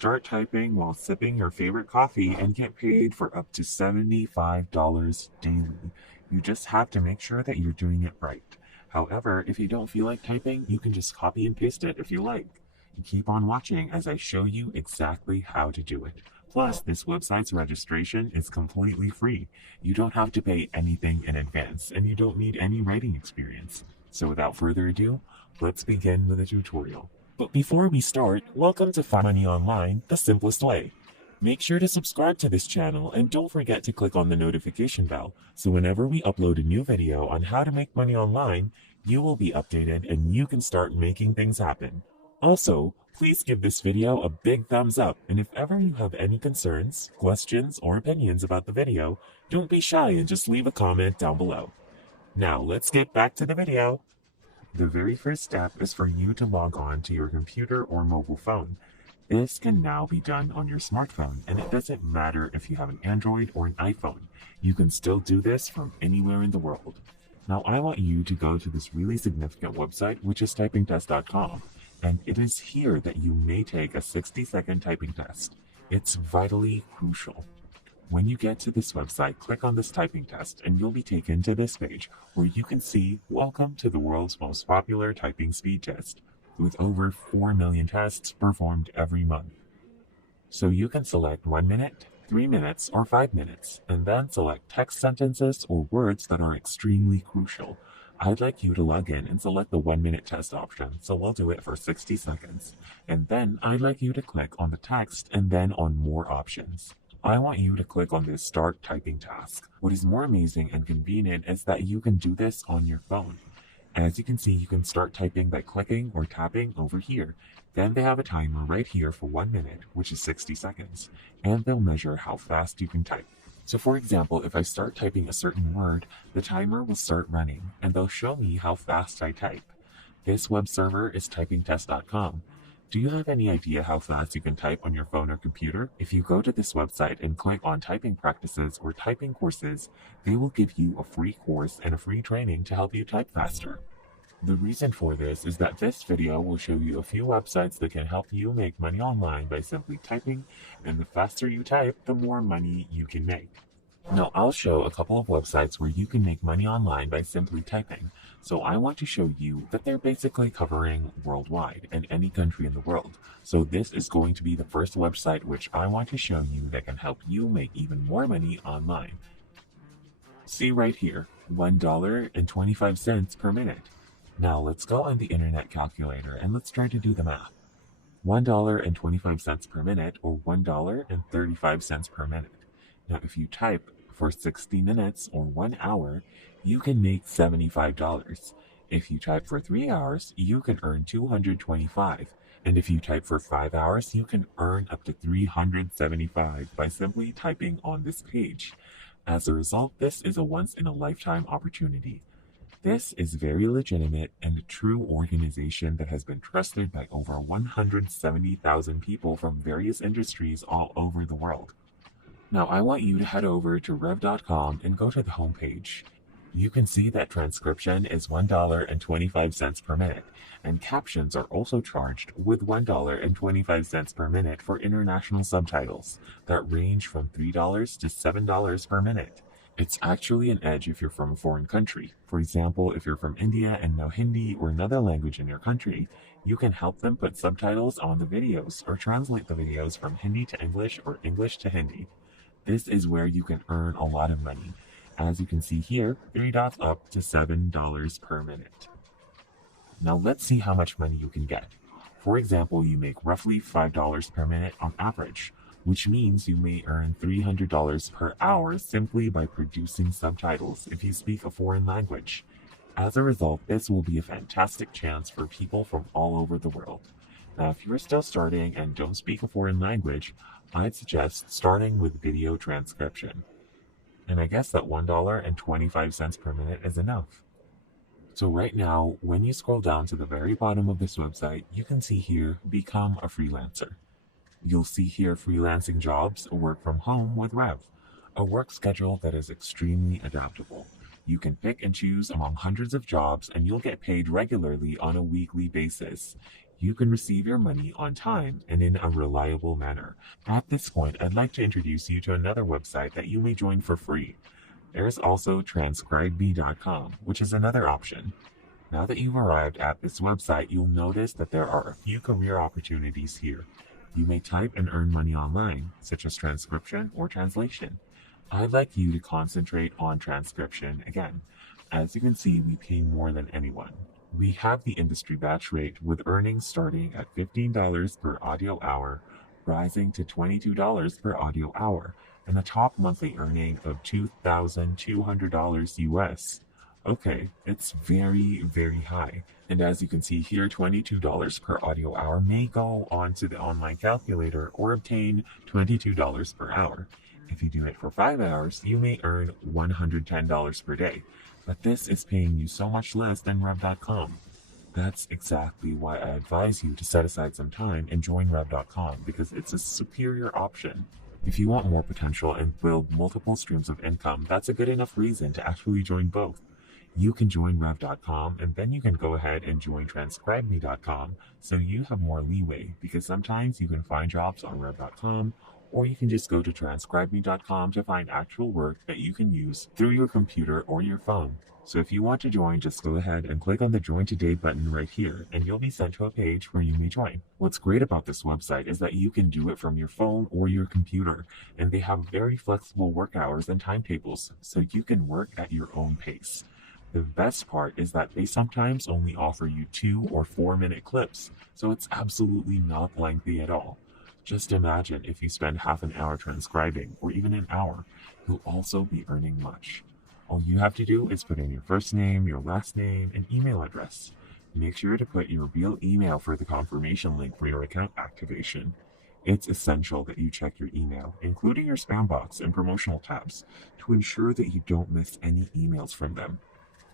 Start typing while sipping your favorite coffee and get paid for up to $75 daily. You just have to make sure that you're doing it right. However, if you don't feel like typing, you can just copy and paste it if you like. Keep on watching as I show you exactly how to do it. Plus, this website's registration is completely free. You don't have to pay anything in advance, and you don't need any writing experience. So without further ado, let's begin with the tutorial. But before we start, welcome to Find Money Online, the simplest way. Make sure to subscribe to this channel and don't forget to click on the notification bell so whenever we upload a new video on how to make money online, you will be updated and you can start making things happen. Also, please give this video a big thumbs up, and if ever you have any concerns, questions, or opinions about the video, don't be shy and just leave a comment down below. Now let's get back to the video. The very first step is for you to log on to your computer or mobile phone. This can now be done on your smartphone, and it doesn't matter if you have an Android or an iPhone. You can still do this from anywhere in the world. Now I want you to go to this really significant website, which is typingtest.com. And it is here that you may take a 60-second typing test. It's vitally crucial. When you get to this website, click on this typing test and you'll be taken to this page where you can see Welcome to the world's most popular typing speed test, with over 4 million tests performed every month. So you can select 1 minute, 3 minutes, or 5 minutes, and then select text sentences or words that are extremely crucial. I'd like you to log in and select the 1 minute test option, so we'll do it for 60 seconds. And then I'd like you to click on the text and then on more options. I want you to click on this Start Typing task. What is more amazing and convenient is that you can do this on your phone. As you can see, you can start typing by clicking or tapping over here. Then they have a timer right here for 1 minute, which is 60 seconds, and they'll measure how fast you can type. So for example, if I start typing a certain word, the timer will start running and they'll show me how fast I type. This web server is typingtest.com. Do you have any idea how fast you can type on your phone or computer? If you go to this website and click on typing practices or typing courses, they will give you a free course and a free training to help you type faster. The reason for this is that this video will show you a few websites that can help you make money online by simply typing, and the faster you type, the more money you can make. Now I'll show a couple of websites where you can make money online by simply typing. So I want to show you that they're basically covering worldwide and any country in the world. So this is going to be the first website which I want to show you that can help you make even more money online. See right here, $1.25 per minute. Now let's go on the internet calculator and let's try to do the math. $1.25 per minute, or $1.35 per minute. Now if you type for 60 minutes or 1 hour, you can make $75. If you type for 3 hours, you can earn $225. And if you type for 5 hours, you can earn up to $375 by simply typing on this page. As a result, this is a once-in-a-lifetime opportunity. This is very legitimate and a true organization that has been trusted by over 170,000 people from various industries all over the world. Now I want you to head over to rev.com and go to the homepage. You can see that transcription is $1.25 per minute, and captions are also charged with $1.25 per minute for international subtitles that range from $3 to $7 per minute. It's actually an edge if you're from a foreign country. For example, if you're from India and know Hindi or another language in your country, you can help them put subtitles on the videos or translate the videos from Hindi to English or English to Hindi. This is where you can earn a lot of money. As you can see here, 3 dots up to $7 per minute. Now let's see how much money you can get. For example, you make roughly $5 per minute on average, which means you may earn $300 per hour simply by producing subtitles if you speak a foreign language. As a result, this will be a fantastic chance for people from all over the world. Now, if you're still starting and don't speak a foreign language, I'd suggest starting with video transcription. And I guess that $1.25 per minute is enough. So right now, when you scroll down to the very bottom of this website, you can see here, Become a Freelancer. You'll see here freelancing jobs, work from home with Rev, a work schedule that is extremely adaptable. You can pick and choose among hundreds of jobs and you'll get paid regularly on a weekly basis. You can receive your money on time and in a reliable manner. At this point, I'd like to introduce you to another website that you may join for free. There's also transcribeme.com, which is another option. Now that you've arrived at this website, you'll notice that there are a few career opportunities here. You may type and earn money online, such as transcription or translation. I'd like you to concentrate on transcription again. As you can see, we pay more than anyone. We have the industry batch rate with earnings starting at $15 per audio hour, rising to $22 per audio hour, and a top monthly earning of $2,200 US. Okay, it's very, very high. And as you can see here, $22 per audio hour may go onto the online calculator or obtain $22 per hour. If you do it for 5 hours, you may earn $110 per day. But this is paying you so much less than Rev.com. That's exactly why I advise you to set aside some time and join Rev.com because it's a superior option. If you want more potential and build multiple streams of income, that's a good enough reason to actually join both. You can join Rev.com and then you can go ahead and join TranscribeMe.com so you have more leeway because sometimes you can find jobs on Rev.com or you can just go to TranscribeMe.com to find actual work that you can use through your computer or your phone. So if you want to join, just go ahead and click on the Join Today button right here, and you'll be sent to a page where you may join. What's great about this website is that you can do it from your phone or your computer, and they have very flexible work hours and timetables, so you can work at your own pace. The best part is that they sometimes only offer you 2 or 4 minute clips, so it's absolutely not lengthy at all. Just imagine if you spend half an hour transcribing, or even an hour, you'll also be earning much. All you have to do is put in your first name, your last name, and email address. Make sure to put your real email for the confirmation link for your account activation. It's essential that you check your email, including your spam box and promotional tabs, to ensure that you don't miss any emails from them.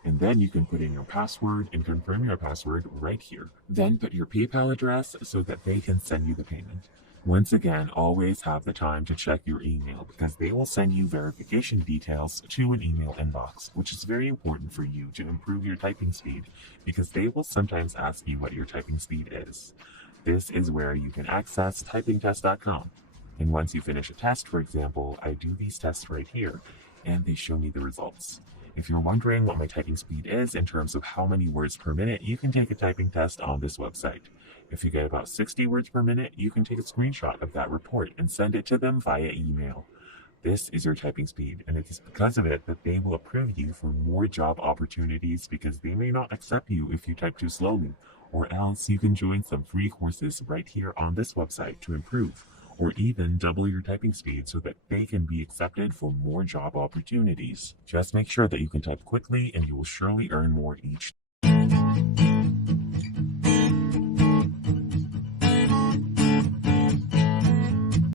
And then you can put in your password and confirm your password right here. Then put your PayPal address so that they can send you the payment. Once again, always have the time to check your email because they will send you verification details to an email inbox, which is very important for you to improve your typing speed because they will sometimes ask you what your typing speed is. This is where you can access typingtest.com. And once you finish a test, for example, I do these tests right here and they show me the results. If you're wondering what my typing speed is in terms of how many words per minute, you can take a typing test on this website. If you get about 60 words per minute, you can take a screenshot of that report and send it to them via email. This is your typing speed, and it is because of it that they will approve you for more job opportunities because they may not accept you if you type too slowly, or else you can join some free courses right here on this website to improve, or even double your typing speed so that they can be accepted for more job opportunities. Just make sure that you can type quickly and you will surely earn more each time.